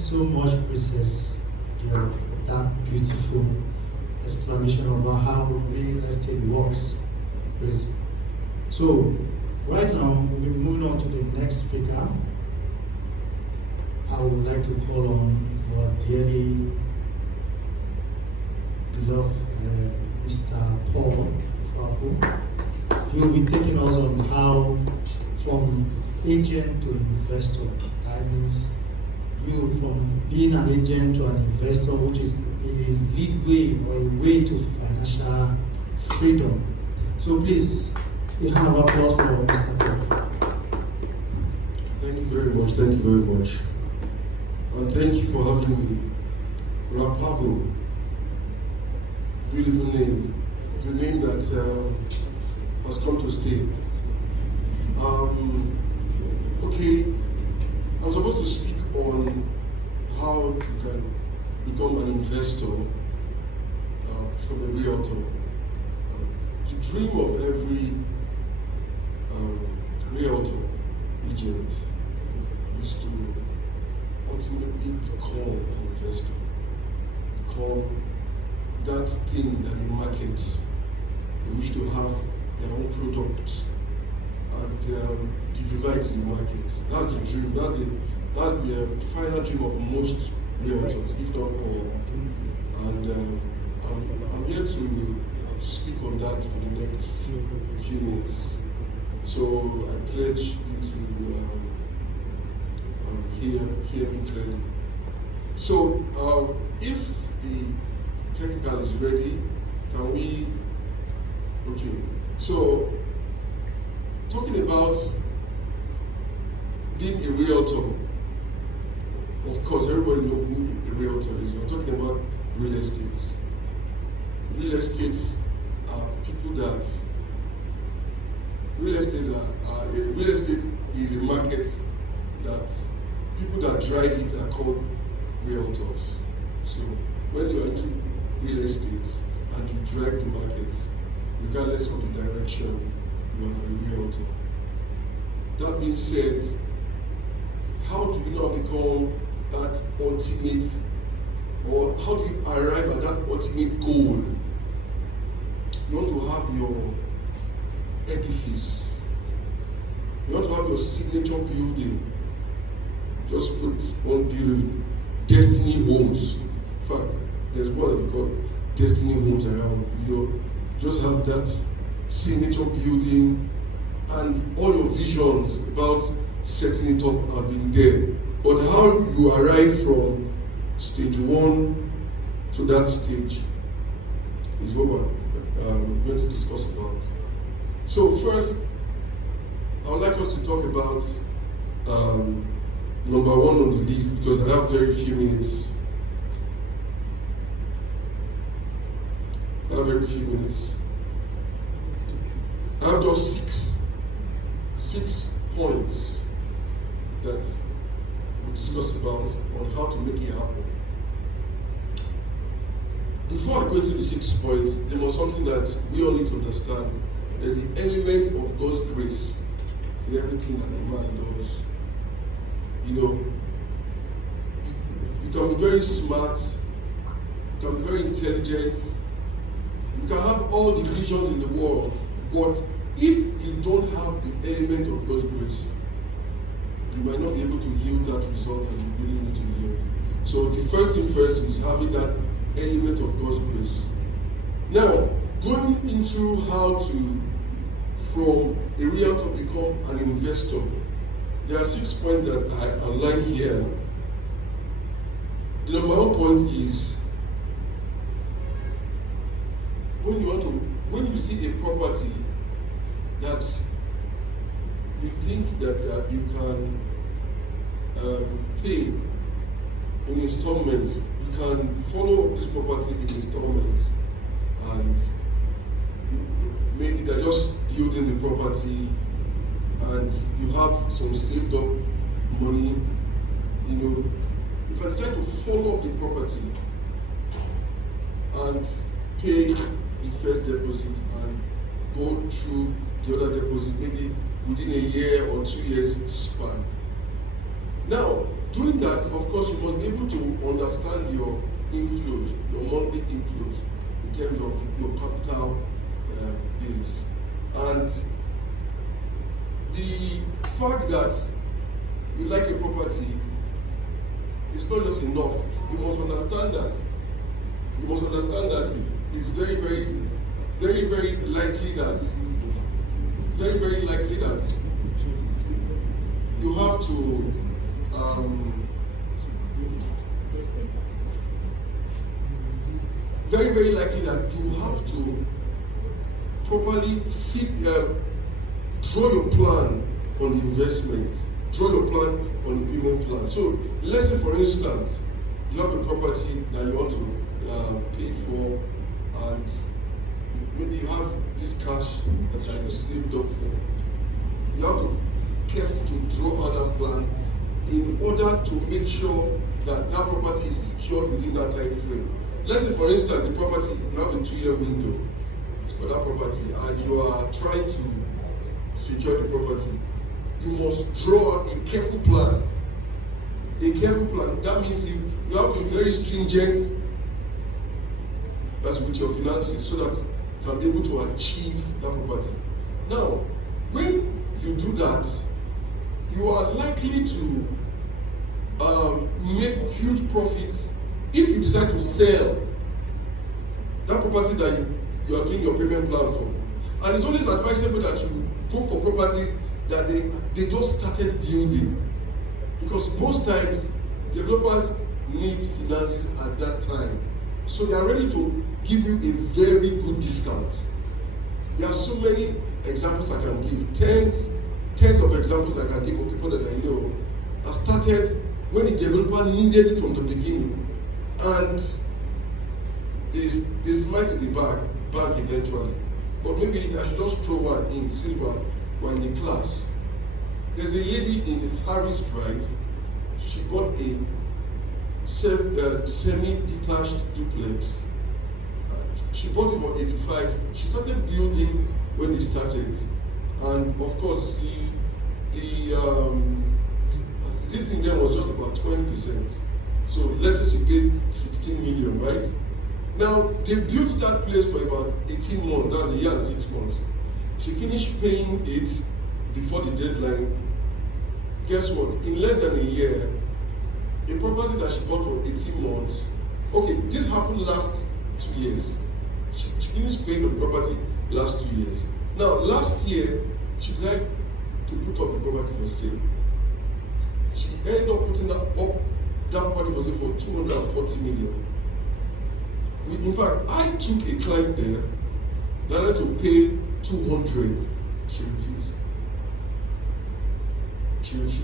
so much, Princess, for that beautiful explanation about how real estate works. Praise. So, right now, we'll be moving on to the next speaker. I would like to call on our dearly beloved Mr. Paul Faku. He will be taking us on how from agent to investor. That means you from being an agent to an investor, which is a lead way or a way to financial freedom. So please, a hand of applause for Mr. Paul. Thank you very much. Thank you very much. And thank you for having me. Rapavo, beautiful name. It's a name that has come to stay. Okay, I'm supposed to speak on how you can become an investor from a realtor. The dream of every realtor agent is to ultimately become an investor, become that thing that they market. They wish to have their own product and deliver it to the market. That's the dream. That's the final dream of most realtors, if not all. And I'm here to speak on that for the next few minutes. So I pledge you to hear me clearly. So if the technical is ready, can we? Okay. So talking about being a realtor, of course, everybody knows who a realtor is. We're talking about real estate. Real estate are people that real estate is a market that people that drive it are called realtors. So when you're into real estate and you drive the market, regardless of the direction, you are a realtor. That being said, how do you now become that ultimate, or how do you arrive at that ultimate goal? You want to have your edifice. You want to have your signature building. Just put one building, Destiny Homes. In fact, there's one we call Destiny Homes around. You just have that signature building, and all your visions about setting it up have been there. But how you arrive from stage one to that stage is what we're going to discuss about. So first, I would like us to talk about number one on the list, because I have very few minutes. I have just six points that we'll discuss about on how to make it happen. Before I go into the 6 points, there was something that we all need to understand. There's the element of God's grace in everything that a man does. You know, you can be very smart, you can be very intelligent, you can have all the visions in the world, but if you don't have the element of God's grace, you might not be able to yield that result that you really need to yield. So the first thing first is having that element of God's grace. Now, going into how to, from a realtor, become an investor, there are 6 points that I outline here. The number one point is when you see a property that you think that you can pay in installments, you can follow this property in installments, and maybe they're just building the property and you have some saved up money, you know, you can decide to follow up the property and pay the first deposit and go through the other deposit maybe within a year or 2 years span. Now, doing that, of course, you must be able to understand your inflows, your monthly inflows, in terms of your capital base. And the fact that you like a property is not just enough. You must understand that. You must understand that it's very, very, very, very likely that you have to very, very likely that you have to properly draw your plan on the investment, draw your plan on the payment plan. So let's say, for instance, you have a property that you want to pay for, and maybe you have this cash that you saved up for. You have to be careful to draw out that plan in order to make sure that that property is secured within that time frame. Let's say, for instance, the property, you have a 2-year window for that property, and you are trying to secure the property. You must draw a careful plan. A careful plan. That means you have to be very stringent as with your finances, so that you can be able to achieve that property. Now, when you do that, you are likely to make huge profits if you decide to sell that property that you are doing your payment plan for. And it's always advisable that you go for properties that they just started building, because most times developers need finances at that time, so they are ready to give you a very good discount. There are so many examples I can give, tens of examples I can give of people that I know that started when the developer needed it from the beginning, and they smite in the bag eventually. But maybe I should just throw one in since we're in the class. There's a lady in Harris Drive. She got a semi-detached duplex. She bought it for 85. She started building when they started, and of course this thing then was just about 20%. So let's say she paid 16 million, right? Now they built that place for about 18 months. That's a year and 6 months. She finished paying it before the deadline. Guess what? In less than a year, a property that she bought for 18 months. Okay, this happened last 2 years. She finished paying the property last 2 years. Now, last year, she decided to put up the property for sale. She ended up putting that property for sale for 240 million. In fact, I took a client there that had to pay 200. She refused.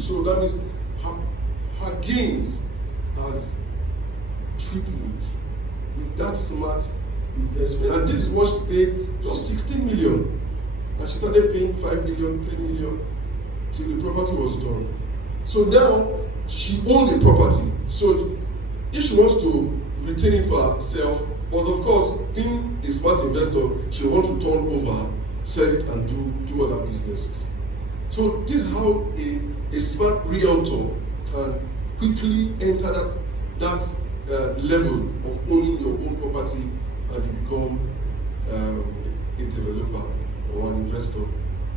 So that means her gains has tripled with that smart investment. And this is what she paid, just 16 million. And she started paying 5 million, 3 million till the property was done. So now she owns a property. So if she wants to retain it for herself, but of course, being a smart investor, she will want to turn over, sell it, and do other businesses. So this is how a smart realtor can quickly enter that level of owning your own property and you become a developer or an investor.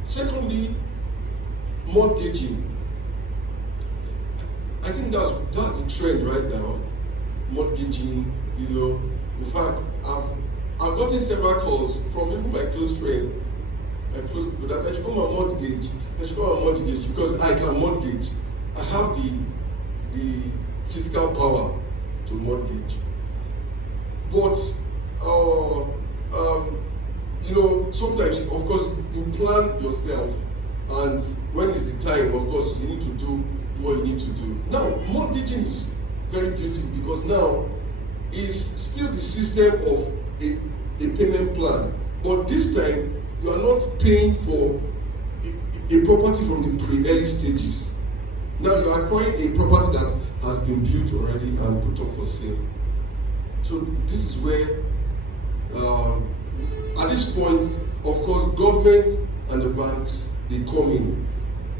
Secondly, mortgaging. I think that's the trend right now. Mortgaging, in fact, I've gotten several calls from even my close friend, my close people, that I should come and mortgage. I should come and mortgage because I can mortgage. I have the fiscal power to mortgage. But sometimes, of course, you plan yourself, and when is the time, of course, you need to do what you need to do. Now, mortgaging is very beautiful because now is still the system of a payment plan, but this time you are not paying for a property from the pre-early stages. Now you are acquiring a property that has been built already and put up for sale. So this is where, at this point, of course, government and the banks, they come in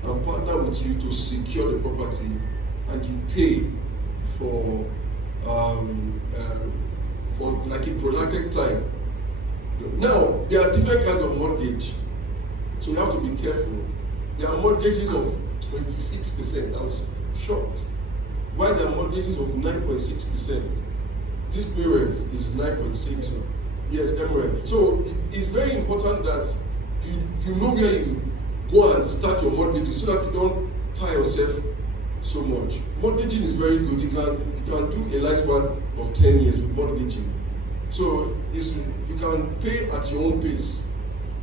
and partner with you to secure the property and you pay for like a protracted time. Now, there are different kinds of mortgage, so you have to be careful. There are mortgages of 26%, I was shocked. While there are mortgages of 9.6%, this MREV is 9.6. Yes, MREV. So it's very important that you know where you go and start your mortgages so that you don't tie yourself so much. Mortgaging is very good. You can do a lifespan of 10 years with mortgaging. So you can pay at your own pace.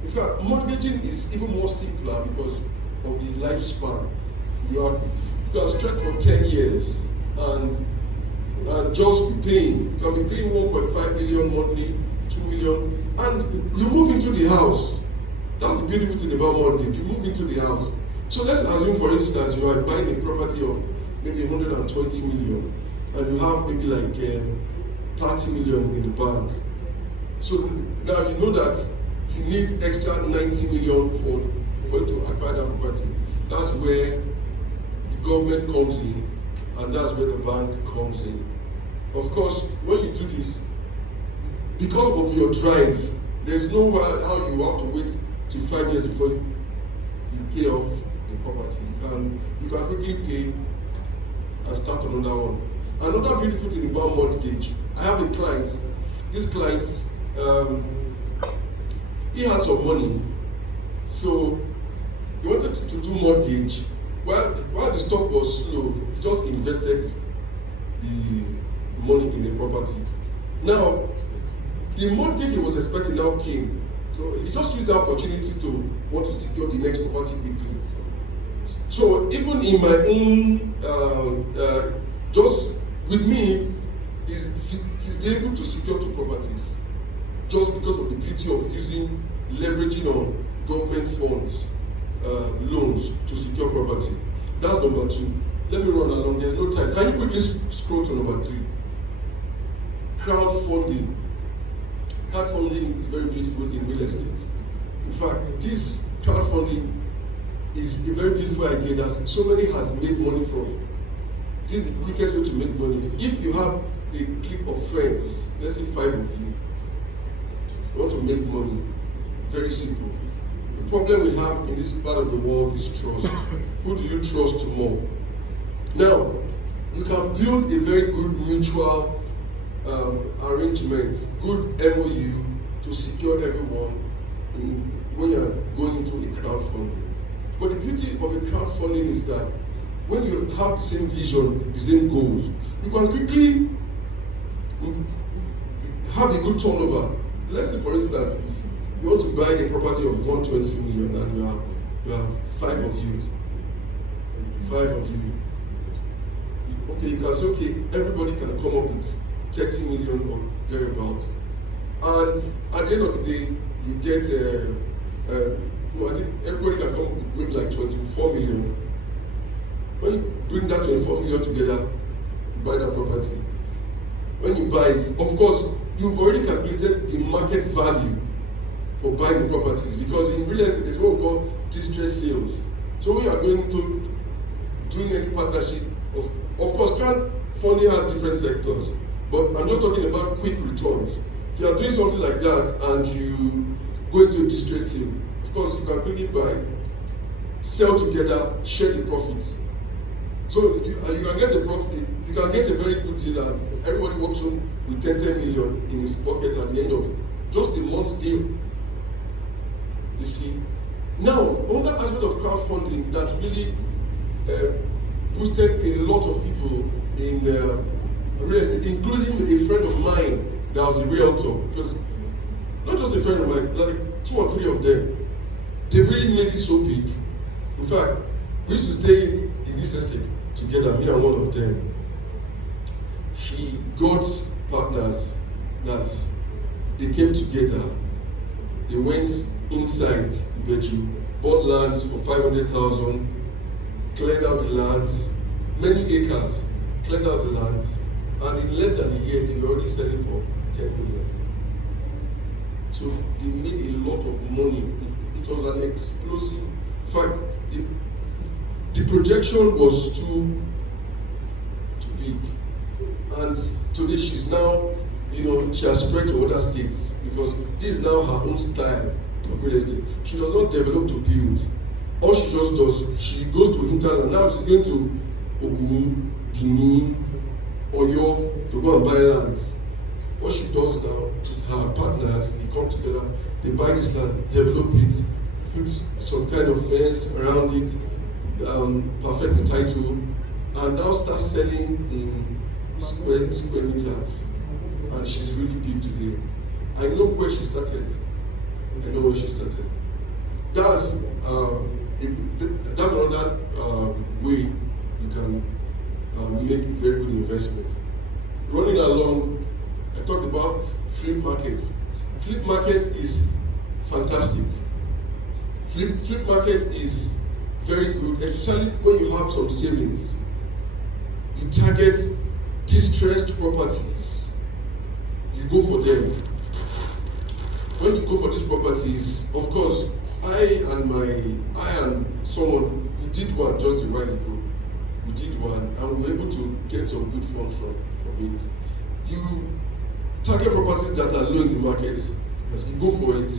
In fact, mortgaging is even more simpler because of the lifespan. You can stretch for 10 years and just be paying. You can be paying 1.5 million monthly, 2 million, and you move into the house. That's the beautiful thing about mortgage. You move into the house. So let's assume, for instance, you are buying a property of maybe 120 million, and you have maybe like 30 million in the bank. So now you know that you need extra 90 million for you to acquire that property. That's where the government comes in, and that's where the bank comes in. Of course, when you do this, because of your drive, there's no way how you have to wait till 5 years before you pay off the property. You can quickly pay and start another one. Another beautiful thing about mortgage, I have a client. This client, he had some money, so he wanted to do mortgage. While the stock was slow, he just invested the money in the property. Now, the mortgage he was expecting now came. So he just used the opportunity to want to secure the next property quickly. So even in my own, just with me, he's been able to secure 2 properties just because of the beauty of leveraging on government funds, loans to secure property. That's number 2. Let me run along, there's no time. Can you quickly scroll to number 3? Crowdfunding. Crowdfunding is very beautiful in real estate. In fact, this crowdfunding is a very beautiful idea that somebody has made money from. This is the quickest way to make money. If you have a clique of friends, let's say 5 of you want to make money, very simple. The problem we have in this part of the world is trust. Who do you trust more? Now, you can build a very good mutual arrangement, good MOU to secure everyone when you are going into a crowdfunding. But the beauty of a crowdfunding is that when you have the same vision, the same goals, you can quickly have a good turnover. Let's say, for instance, you want to buy a property of 120 million and you have 5 of you. 5 of you. Okay, you can say, okay, everybody can come up with 30 million or thereabouts. And at the end of the day, you get, I think everybody can come up with maybe like 24 million. When you bring that 24 million together, you buy that property. When you buy it, of course, you've already calculated the market value for buying the properties, because in real estate, there's what we call distress sales. So when you are going to doing any partnership, of course, crowdfunding has different sectors, but I'm just talking about quick returns. If you are doing something like that and you go into a distress sale, of course, you can quickly buy, sell together, share the profits. So you can get a profit, you can get a very good deal, and everybody walks home with 10 million in his pocket at the end of just a month's deal. You see? Now, another aspect of crowdfunding that really boosted a lot of people in real estate, including a friend of mine that was a realtor. Because not just a friend of mine, like 2 or 3 of them, they really made it so big. In fact, we used to stay in this estate together, me and one of them. She got partners that they came together, they went inside the bedroom, bought lands for 500,000, cleared out the land, many acres, cleared out the land, and in less than a year, they were already selling for 10 million. So they made a lot of money. It was an explosive. In fact, the projection was to big. And today she's now, she has spread to other states because this is now her own style of real estate. She does not develop to build. All she just does, she goes to hinterland. Now she's going to Ogun, Benin, Oyo to go and buy land. What she does now is her partners, they come together, they buy this land, develop it, put some kind of fence around it, perfect the title, and now start selling in square meters. And she's really big today. I know where she started. That's another way you can make very good investment. Running along, I talked about flip market. Flip market is fantastic. Flip market is very good, especially when you have some savings. You target distressed properties. You go for them. When you go for these properties, of course, I and someone, we did one just a while ago. We did one and we were able to get some good funds from it. You target properties that are low in the market, you go for it,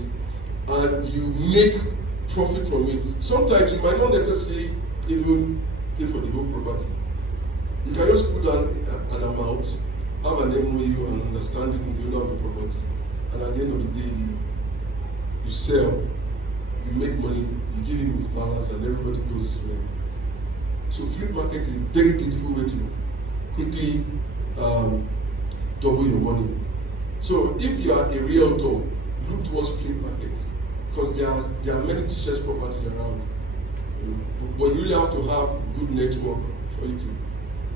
and you make profit from it. Sometimes you might not necessarily even pay for the whole property. You can just put down an amount, have an MOU and understanding with the owner of the property, and at the end of the day, you sell, you make money, you give him his balance, and everybody goes his way. So flip market is a very beautiful way to quickly double your money. So if you are a realtor, look towards flip markets because there are many distressed properties around. But you really have to have good network for you to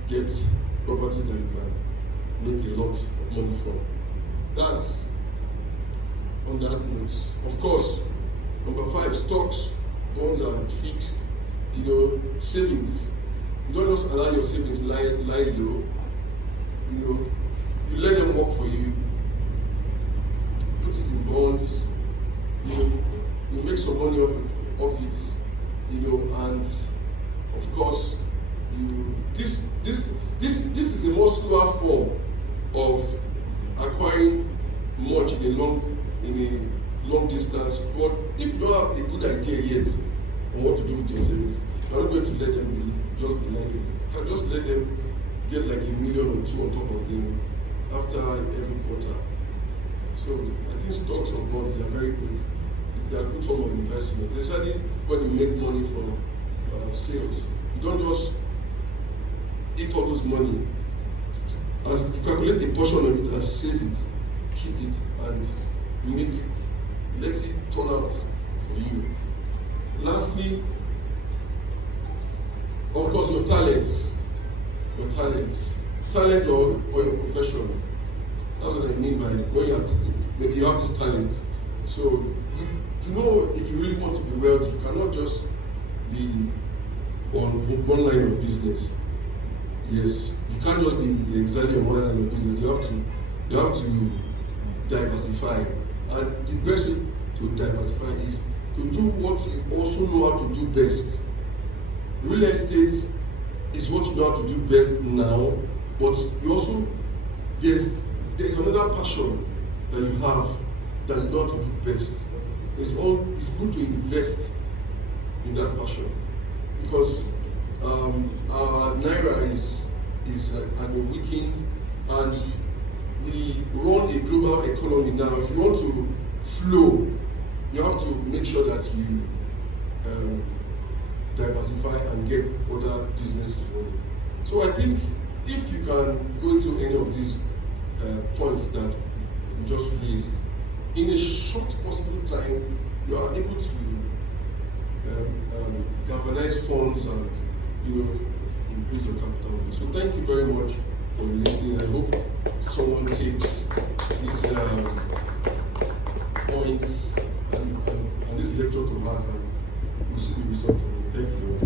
get properties that you can make a lot of money from. That's on that note. Of course, number 5, stocks, bonds are fixed. Savings. You don't just allow your savings lie low. You let them work for you. Put it in bonds. You make some money off it. And of course, this is a more slower form of acquiring much in a long distance. But if you don't have a good idea yet on what to do with your savings, you're not going to let them be just behind you. You can just let them get like $1 million or 2 on top of them after every quarter. So I think stocks or bonds, they are very good. They are good form of investment, especially when you make money from sales. You don't just eat all those money. As you calculate a portion of it and save it, keep it, and let it turn out for you. Lastly, of course, your talents or your profession. That's what I mean by when you maybe you have this talent. So if you really want to be wealthy, you cannot just be on one line of business. Yes, you can't just be exactly on one line of business. You have to diversify, and the best way to diversify is to do what you also know how to do best. Real estate is what you know how to do best now, but you also there's another passion that you have that you know how to do best. It's good to invest in that passion because our naira has been weakened, and we run a global economy now. If you want to flow, you have to make sure that you diversify and get other businesses running. So I think if you can go into any of these points that we just raised, in a short possible time, you are able to galvanize funds and increase your capital. So thank you very much for listening.